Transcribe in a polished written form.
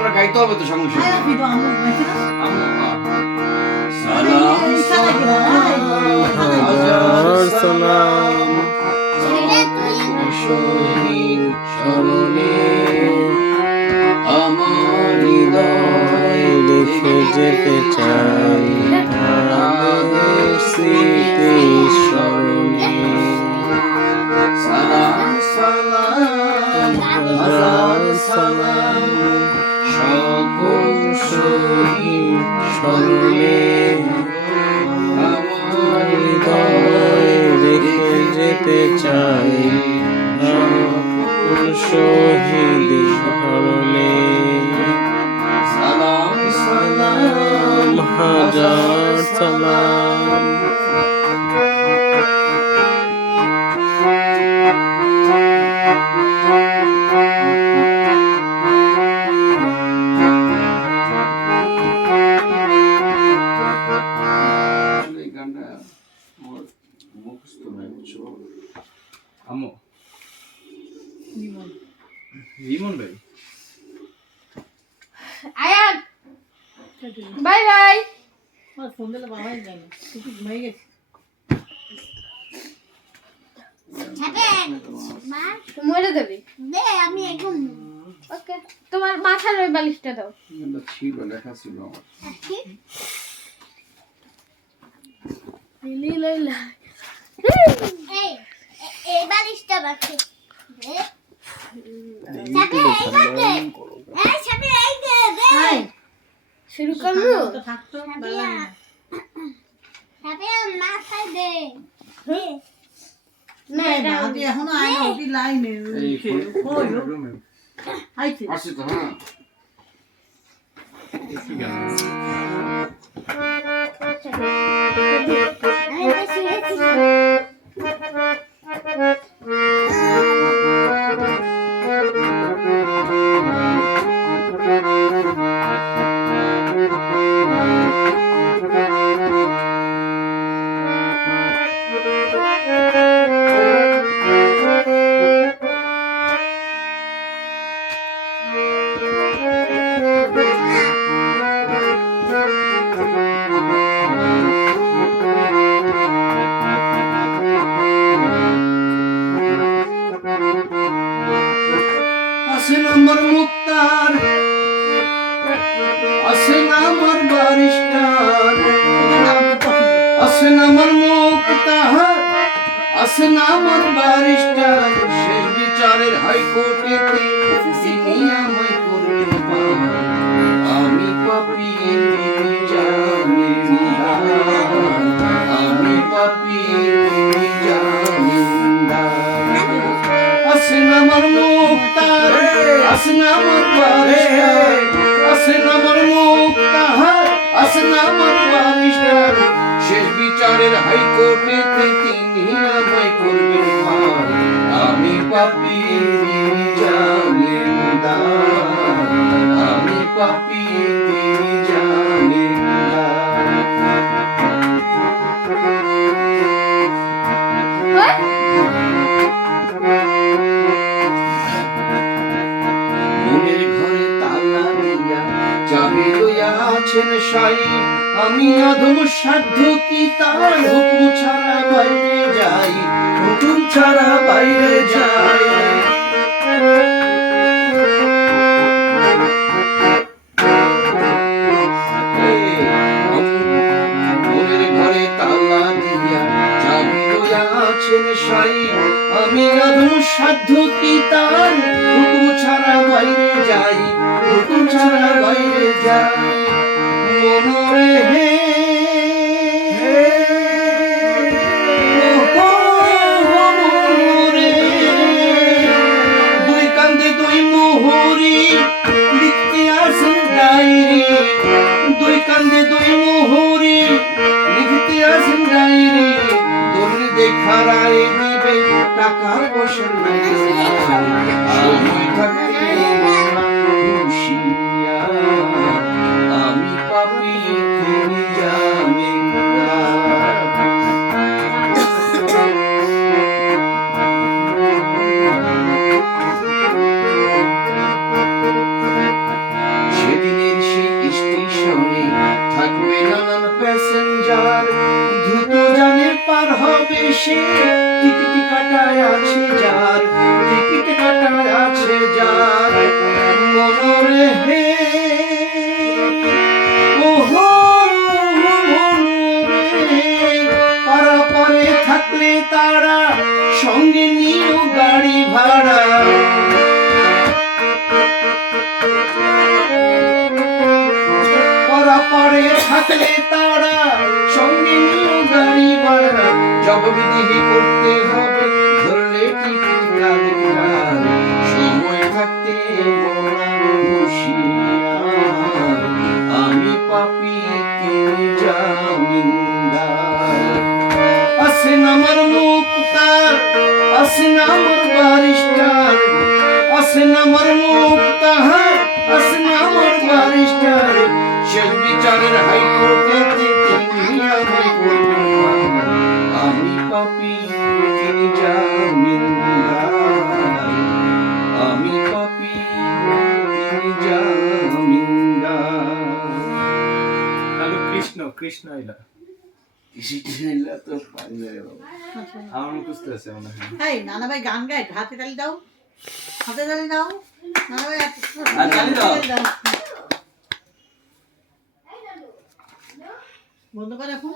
করে গাইতে হবে তো সঙ্গে সঙ্গে। হাজার সালাম শহীদ স্মরণে আমার হৃদয় রেখে যেতে চাই তাদের স্মৃতি স্মরণে। সালাম সালাম হাজার সালাম সকল শহীদ স্মরণে আমার হৃদয় রেখে যেতে চাই শহীদ স্মরণে। সালাম সালাম হাজার সালাম এই গানটা আমার মুখস্থ নাই বুঝছো আম্মু রিমন ভাই আয়ান বাই বাই ফোন দিলে বাবাই যায় না, তুই ঘুমাই গেছিস। মরে দেবে দে আমি এখন ওকে তোমার মাথার ওই বালিশটা দাও গানটা ছিল লেখা ছিল আমার আসি লিলি লাইলা এই এই বালিশটা বাকি দে সাথে এই বাকি এই সাথে এই দে দে শুরু করবো তো থাকতো সাথে মাথায় দে না এটা তুই এখনো আয় না, ওটি লাইনে এই রুমে আইছে আসি তো হ্যাঁ আমি বেশি গেছি আসেন আমার মুক্তার আসেন আমার বারিস্টার আসেন আমার মুক্তার আসেন আমার বারিস্টার শেষ বিচারের হাইকোর্টেতে তিনি আমায় করবেন পার। আমি পাপী তিনি জামিনদার আমি পাপী তিনি জামিনদার আসেন আমার মুক্তার আসেন আমার বারিস্টার আসেন আমার মুক্তার আসেন আমার বারিস্টার শেষ বিচারের হাইকোর্টেতে তিনি আমায় করবেন পার। আমি পাপী তিনি জামিনদার আমি পাপী তিনি মনের ঘরে তালা দিয়া চাবি লইয়া আছেন সাই আমি অধম সাধ্য কি তার হুকুম ছাড়া বাইরে যাই হুকুম ছাড়া বাইরে যাই মনের ঘরে তালা দিয়া চাবি লইয়া আছেন সাই আমি অধম সাধ্য কি তার হুকুম ছাড়া বাইরে যাই হুকুম ছাড়া বাইরে যাই মনরে হে মনরে দুই কান্দে দুই মোহরি লিখতে আসেন ডায়েরি দুই কান্দে দুই মোহরি লিখতে আসেন ডায়েরি দলিল দেখা রায় দিবে টাকা পয়সা নাই সময় থাকতে খুশিয়া আমি পাপী তিনি জামিনদার আছে যার, টিকিট কাটা আছে যার, মনরে হে ওহো মনরে, পারাপারে থাকলে তারা সঙ্গে নিও গাড়ি ভাড়া। পারাপারে থাকলে তারা সঙ্গে নিও গাড়ি ভাড়া, জবাবদিহি করতে হবে ধরলে টিকিট কার, সময় থাকতে বলা হুঁশিয়ার, আমি পাপী তিনি জামিনদার। আসেন আমার মুক্তার, আসেন আমার বারিস্টার, আসেন আমার মুক্তার, আসেন আমার বারিস্টার, শেষ বিচারের হাইকোর্টেতে তিনি আমায় বলবেন, আমি পাপী তিনি জামিনদার, আমি পাপী তিনি জামিনদার। হ্যালো কৃষ্ণ কৃষ্ণ এলা কৃষ্ণেলা তো পারি না রে বাবা। আমার মুখস্থ আছে মনে হয়। এই নানা ভাই গান গায়, হাতে তালি দাও, হাতে তালি দাও, নানা ভাই তালি দাও। বন্ধ করে এখন।